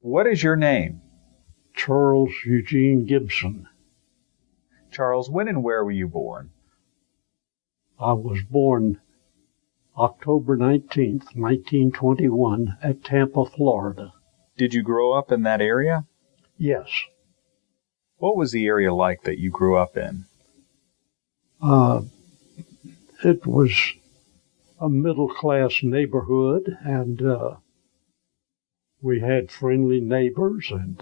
What is your name? Charles Eugene Gibson. Charles, when and where were you born? I was born October 19th, 1921, at Tampa, Florida. Did you grow up in that area? Yes. What was the area like that you grew up in? It was a middle-class neighborhood, and we had friendly neighbors, and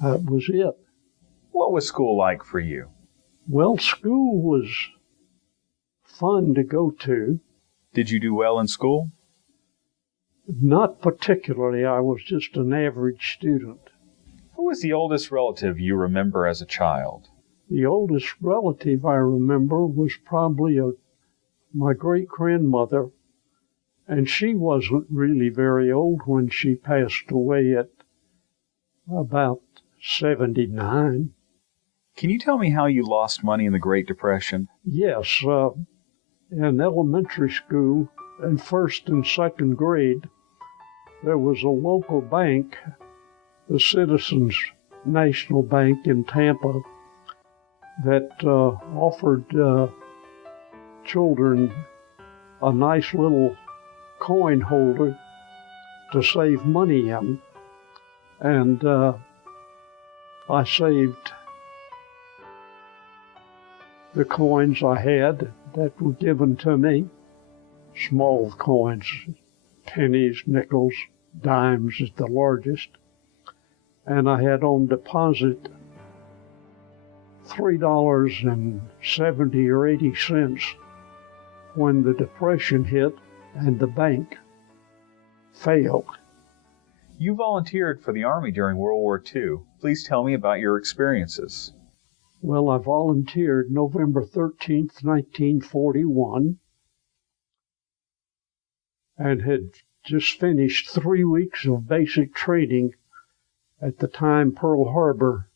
that was it. What was school like for you? Well, school was fun to go to. Did you do well in school? Not particularly. I was just an average student. Who was the oldest relative you remember as a child? The oldest relative I remember was probably my great-grandmother, and she wasn't really very old when she passed away at about 79. Can you tell me how you lost money in the Great Depression? Yes, in elementary school, in first and second grade, there was a local bank, the Citizens National Bank in Tampa, that offered children a nice little coin holder to save money in. And I saved the coins I had that were given to me, small coins, pennies, nickels, dimes is the largest. And I had on deposit $3.70 or 80 cents when the Depression hit and the bank failed. You volunteered for the Army during World War II. Please tell me about your experiences. Well, I volunteered November 13th, 1941, and had just finished 3 weeks of basic training at the time Pearl Harbor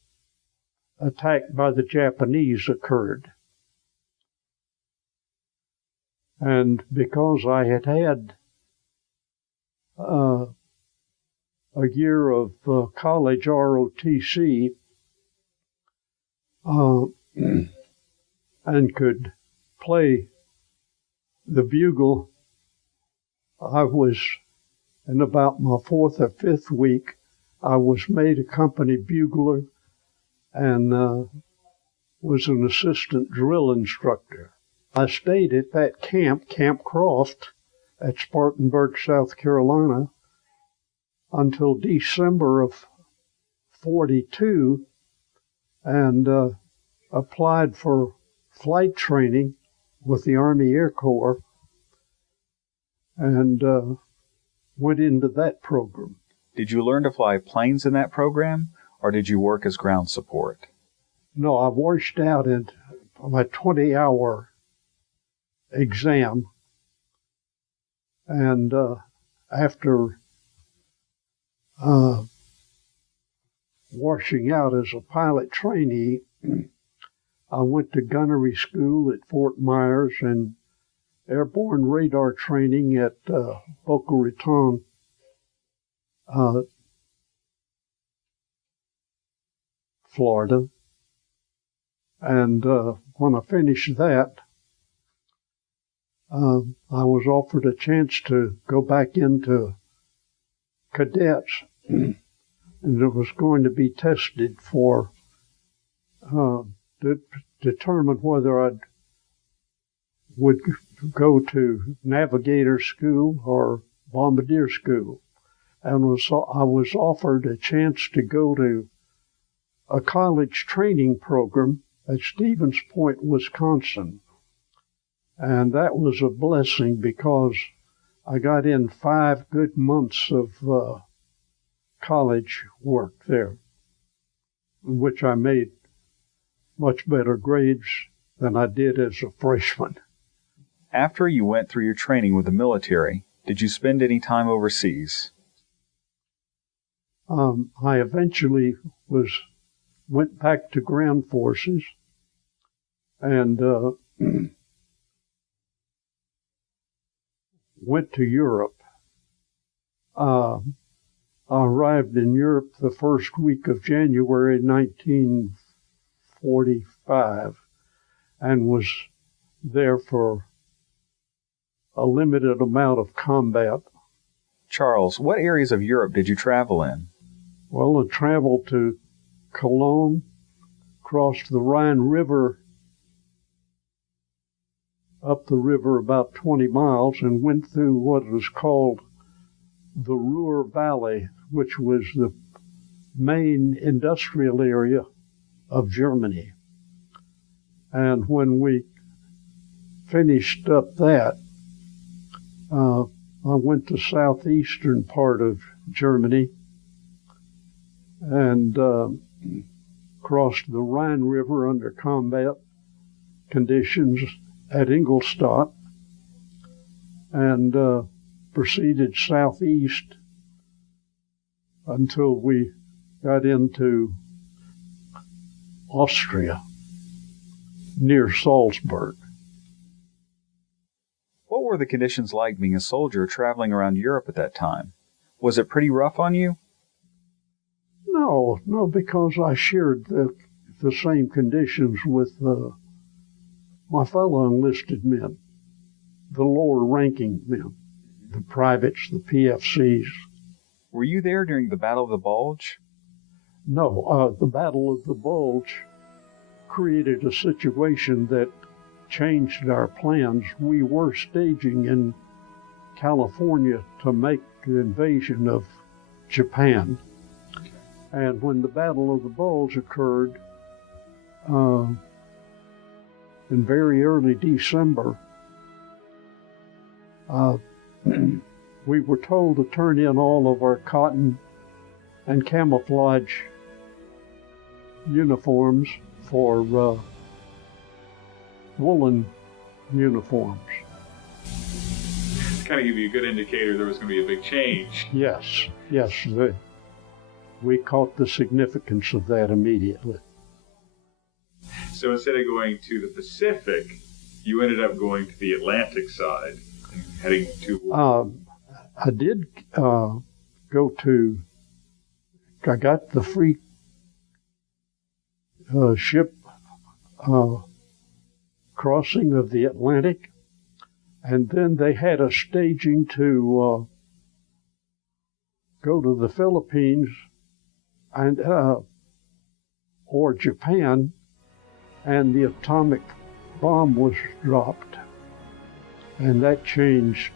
attack by the Japanese occurred. And because I had had a year of college ROTC and could play the bugle, I was, in about my fourth or fifth week, I was made a company bugler and was an assistant drill instructor. I stayed at that camp, Camp Croft, at Spartanburg, South Carolina, until December of 42, and applied for flight training with the Army Air Corps, and went into that program. Did you learn to fly planes in that program, or did you work as ground support? No, I washed out in my 20-hour exam, and after washing out as a pilot trainee, I went to gunnery school at Fort Myers and airborne radar training at Boca Raton, Florida. And when I finished that, I was offered a chance to go back into cadets, and it was going to be tested for to determine whether I would go to navigator school or bombardier school. And I was offered a chance to go to a college training program at Stevens Point, Wisconsin. And that was a blessing because I got in 5 good months of college work there, in which I made much better grades than I did as a freshman. After you went through your training with the military, did you spend any time overseas? I eventually went back to ground forces, and went to Europe. I arrived in Europe the first week of January 1945 and was there for a limited amount of combat. Charles, what areas of Europe did you travel in? Well, I traveled to Cologne, crossed the Rhine River, up the river about 20 miles, and went through what was called the Ruhr Valley, which was the main industrial area of Germany. And when we finished up that, I went to southeastern part of Germany and crossed the Rhine River under combat conditions at Ingolstadt and proceeded southeast until we got into Austria, near Salzburg. What were the conditions like being a soldier traveling around Europe at that time? Was it pretty rough on you? No, because I shared the same conditions with my fellow enlisted men, the lower-ranking men, the privates, the PFCs. Were you there during the Battle of the Bulge? No, the Battle of the Bulge created a situation that changed our plans. We were staging in California to make the invasion of Japan. And when the Battle of the Bulge occurred in very early December, we were told to turn in all of our cotton and camouflage uniforms for woolen uniforms. Kind of give you a good indicator there was going to be a big change. Yes. We caught the significance of that immediately. So instead of going to the Pacific, you ended up going to the Atlantic side, and heading to... I did go to... I got the free ship crossing of the Atlantic, and then they had us staging to go to the Philippines and or Japan, and the atomic bomb was dropped, and that changed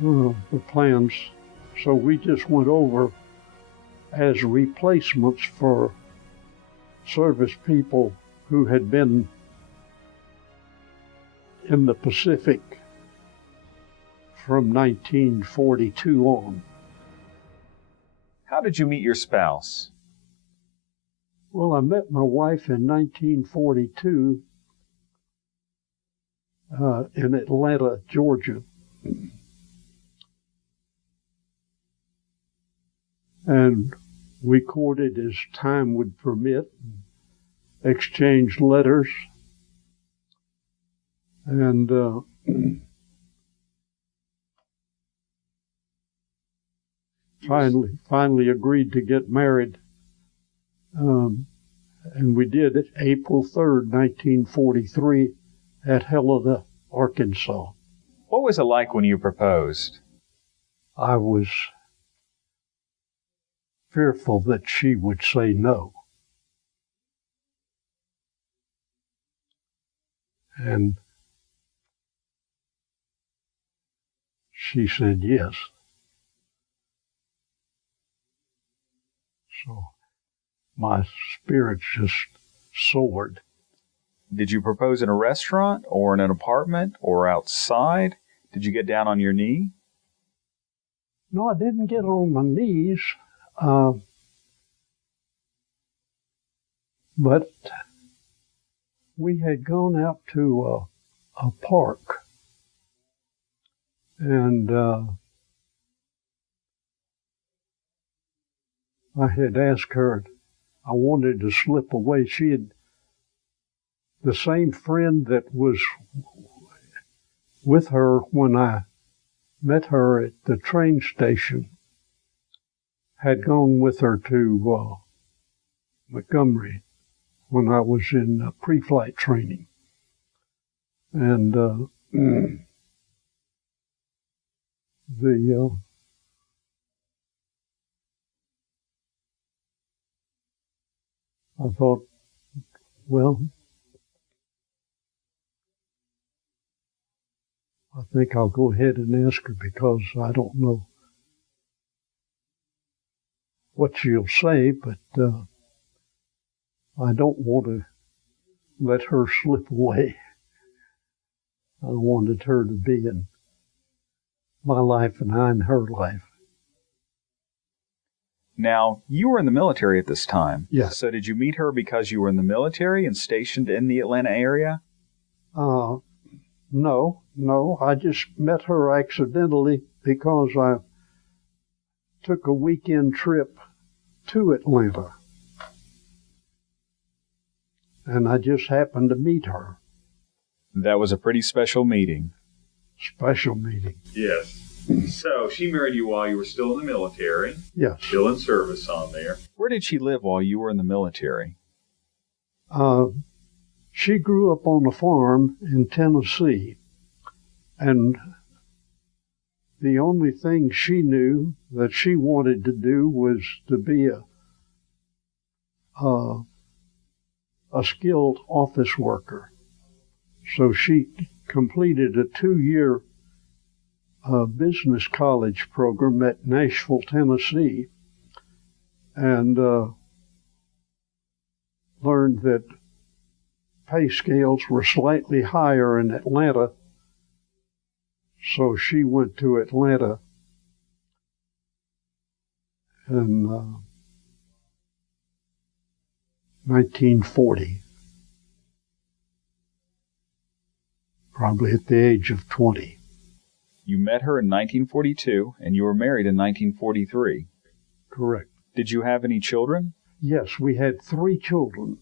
the plans. So we just went over as replacements for service people who had been in the Pacific from 1942 on. How did you meet your spouse? Well, I met my wife in 1942 in Atlanta, Georgia. And we courted as time would permit, exchanged letters, and finally agreed to get married. And we did it April 3rd, 1943 at Helena, Arkansas. What was it like when you proposed? I was fearful that she would say no. And she said yes. So my spirits just soared. Did you propose in a restaurant or in an apartment or outside? Did you get down on your knee? No, I didn't get on my knees. But we had gone out to a park, and I had asked her, I wanted to slip away. She had, the same friend that was with her when I met her at the train station, had gone with her to Montgomery when I was in pre-flight training. And I thought, well, I think I'll go ahead and ask her because I don't know what she'll say, but I don't want to let her slip away. I wanted her to be in my life and I in her life. Now, you were in the military at this time. Yes. So did you meet her because you were in the military and stationed in the Atlanta area? No. I just met her accidentally because I took a weekend trip to Atlanta. And I just happened to meet her. That was a pretty special meeting. Special meeting. Yes. So she married you while you were still in the military. Yes. Still in service on there. Where did she live while you were in the military? She grew up on a farm in Tennessee, and the only thing she knew that she wanted to do was to be a skilled office worker. So she completed a 2-year business college program at Nashville, Tennessee, and learned that pay scales were slightly higher in Atlanta. So she went to Atlanta in 1940, probably at the age of 20. You met her in 1942, and you were married in 1943. Correct. Did you have any children? Yes, we had 3 children.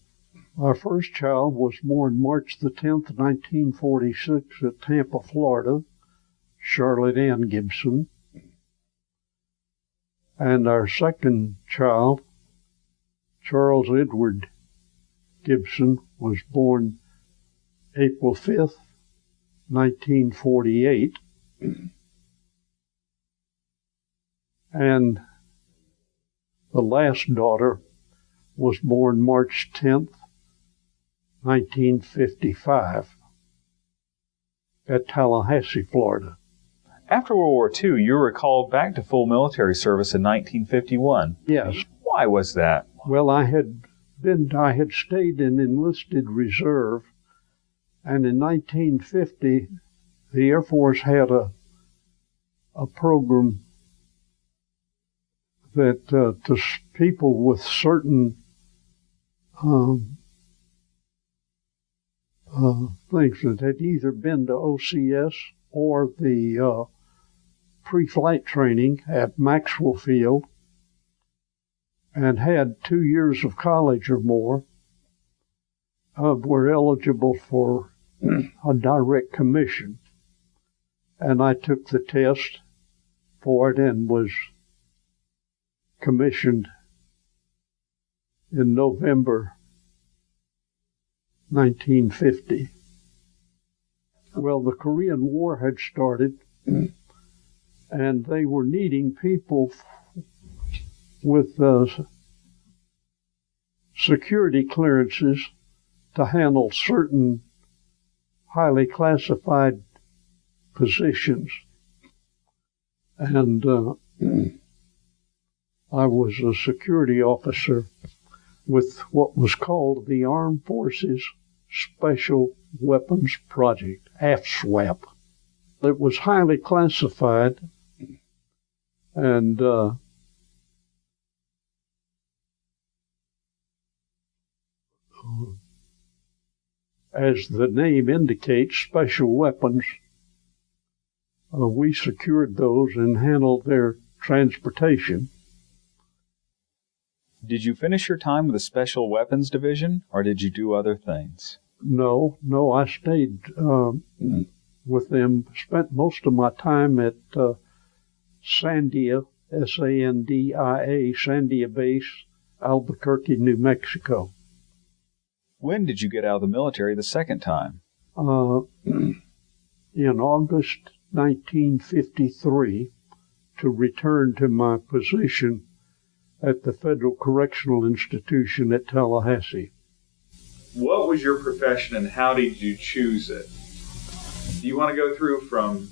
Our first child was born March the 10th, 1946 at Tampa, Florida, Charlotte Ann Gibson. And our second child, Charles Edward Gibson, was born April 5th, 1948. And the last daughter was born March 10th, 1955, at Tallahassee, Florida. After World War II, you were called back to full military service in 1951. Yes. Why was that? Well, I had stayed in enlisted reserve, and in 1950, the Air Force had a program that to people with certain things that had either been to OCS or the pre-flight training at Maxwell Field and had 2 years of college or more, were eligible for a direct commission. And I took the test for it and was commissioned in November 1950. Well, the Korean War had started, and they were needing people with security clearances to handle certain highly classified positions. And I was a security officer with what was called the Armed Forces Special Weapons Project, AFSWAP. It was highly classified, and as the name indicates, special weapons, we secured those and handled their transportation. Did you finish your time with the Special Weapons Division, or did you do other things? No, I stayed with them. Spent most of my time at Sandia, Sandia, Sandia Base, Albuquerque, New Mexico. When did you get out of the military the second time? In August 1953, to return to my position at the Federal Correctional Institution at Tallahassee. What was your profession and how did you choose it? Do you want to go through from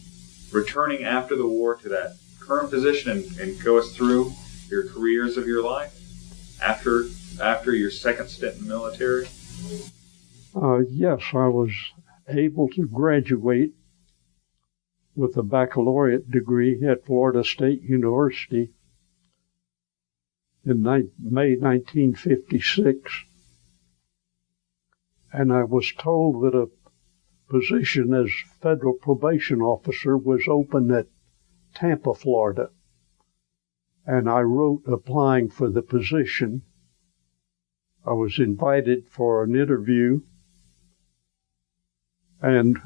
returning after the war to that current position and go us through your careers of your life after your second stint in the military? Yes, I was able to graduate with a baccalaureate degree at Florida State University in May 1956, and I was told that a position as federal probation officer was open at Tampa, Florida, and I wrote applying for the position. I was invited for an interview, and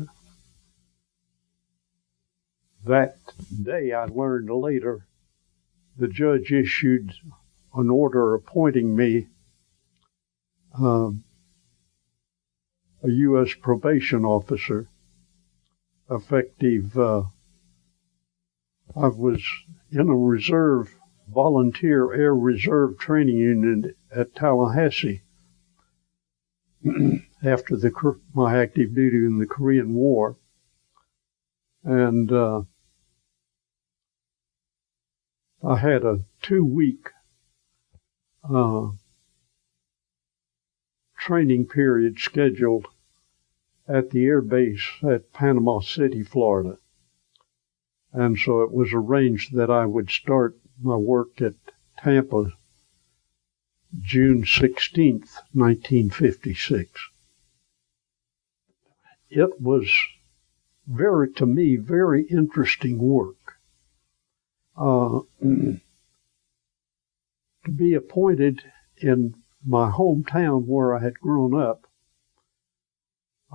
that day, I learned later, the judge issued an order appointing me a U.S. probation officer, effective. I was in a volunteer air reserve training unit at Tallahassee after my active duty in the Korean War, and I had a 2-week training period scheduled at the air base at Panama City, Florida. And so it was arranged that I would start my work at Tampa June 16th, 1956. It was to me, very interesting work. To be appointed in my hometown where I had grown up,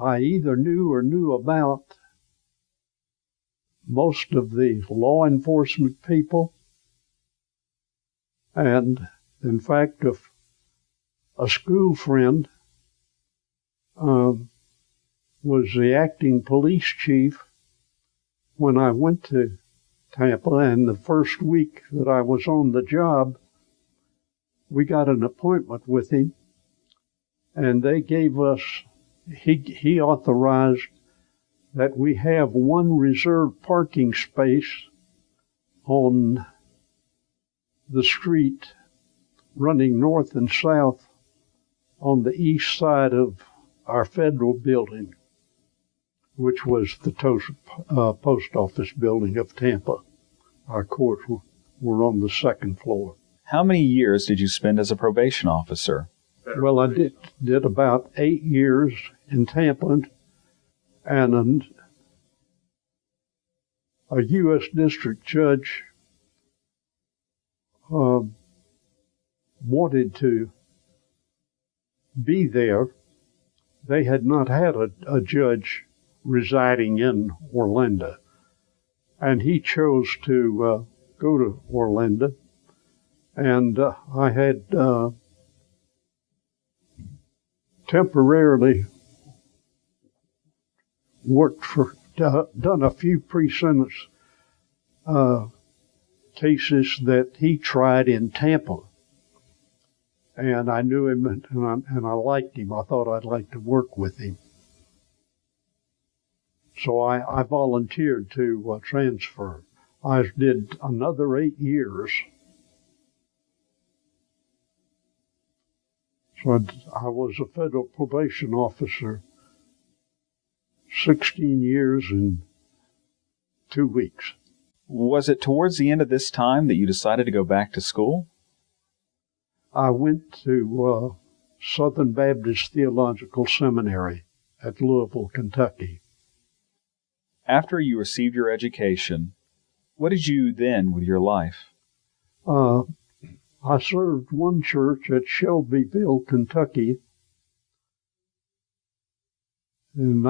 I either knew or knew about most of the law enforcement people, and in fact, a school friend was the acting police chief when I went to Tampa, and the first week that I was on the job, we got an appointment with him, and they gave us, he authorized that we have one reserved parking space on the street running north and south on the east side of our federal building, which was the post office building of Tampa. Our courts were on the second floor. How many years did you spend as a probation officer? Well, I did about 8 years in Tampa, and a U.S. district judge wanted to be there. They had not had a judge residing in Orlando, and he chose to go to Orlando, and I had temporarily done a few pre-sentence cases that he tried in Tampa, and I knew him and I liked him. I thought I'd like to work with him. So I volunteered to transfer. I did another 8 years. So I was a federal probation officer 16 years and 2 weeks. Was it towards the end of this time that you decided to go back to school? I went to Southern Baptist Theological Seminary at Louisville, Kentucky. After you received your education, what did you then with your life? I served one church at Shelbyville, Kentucky in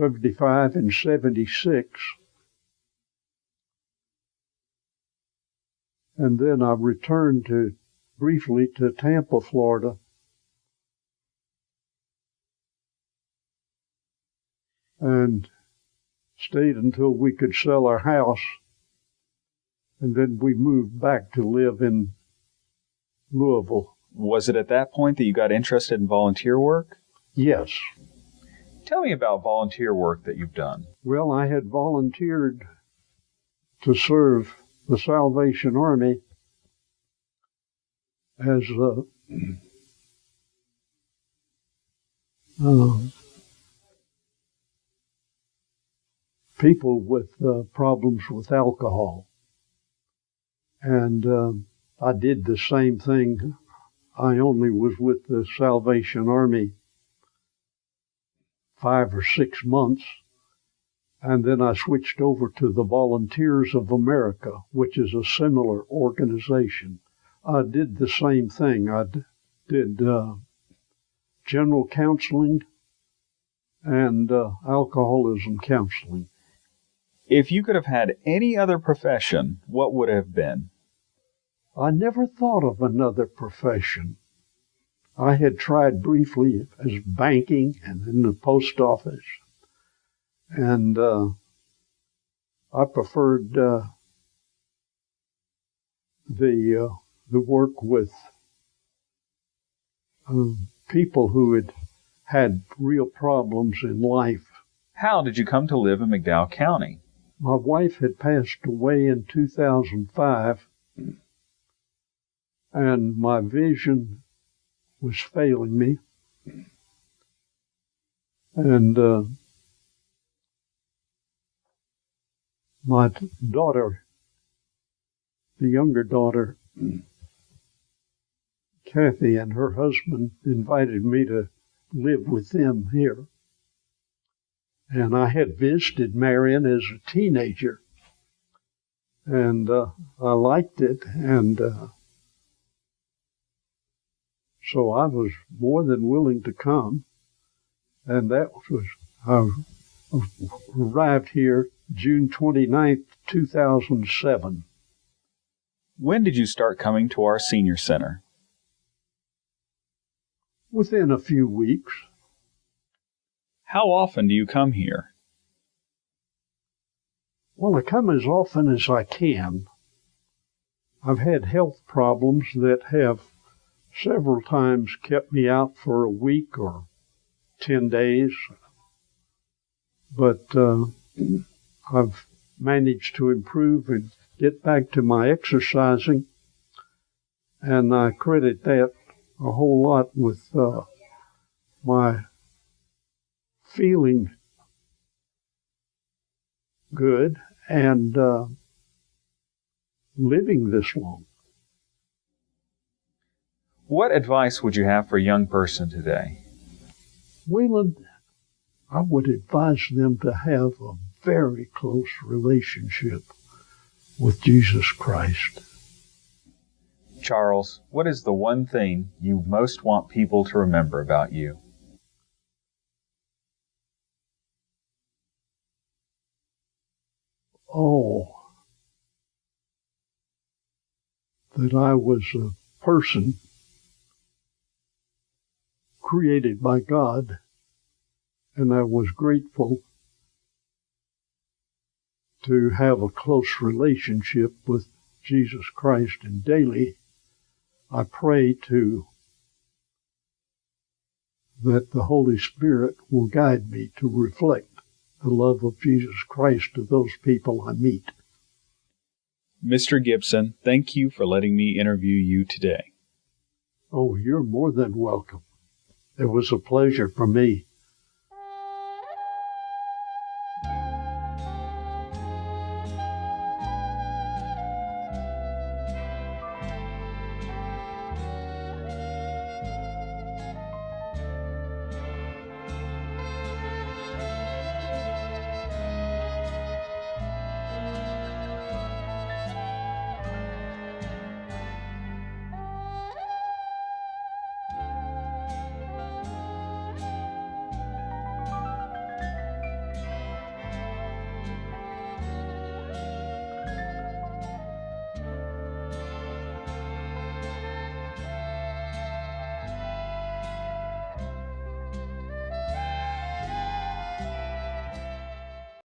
75 and 76. And then I returned briefly to Tampa, Florida. And stayed until we could sell our house. And then we moved back to live in Louisville. Was it at that point that you got interested in volunteer work? Yes. Tell me about volunteer work that you've done. Well, I had volunteered to serve the Salvation Army as people with problems with alcohol. And I did the same thing. I only was with the Salvation Army 5 or 6 months, and then I switched over to the Volunteers of America, which is a similar organization. I did the same thing. I did general counseling and alcoholism counseling. If you could have had any other profession, what would it have been? I never thought of another profession. I had tried briefly as banking and in the post office, and I preferred the work with people who had real problems in life. How did you come to live in McDowell County? My wife had passed away in 2005, and my vision was failing me. And my daughter, the younger daughter, Kathy, and her husband invited me to live with them here. And I had visited Marion as a teenager, and I liked it, and so I was more than willing to come, and that was, I arrived here June 29th, 2007. When did you start coming to our senior center? Within a few weeks. How often do you come here? Well, I come as often as I can. I've had health problems that have several times kept me out for a week or 10 days, but I've managed to improve and get back to my exercising, and I credit that a whole lot with my feeling good and living this long. What advice would you have for a young person today? Wayland, I would advise them to have a very close relationship with Jesus Christ. Charles, what is the one thing you most want people to remember about you? Oh, that I was a person created by God, and I was grateful to have a close relationship with Jesus Christ, and daily I pray that the Holy Spirit will guide me to reflect the love of Jesus Christ to those people I meet. Mr. Gibson, thank you for letting me interview you today. Oh, you're more than welcome. It was a pleasure for me.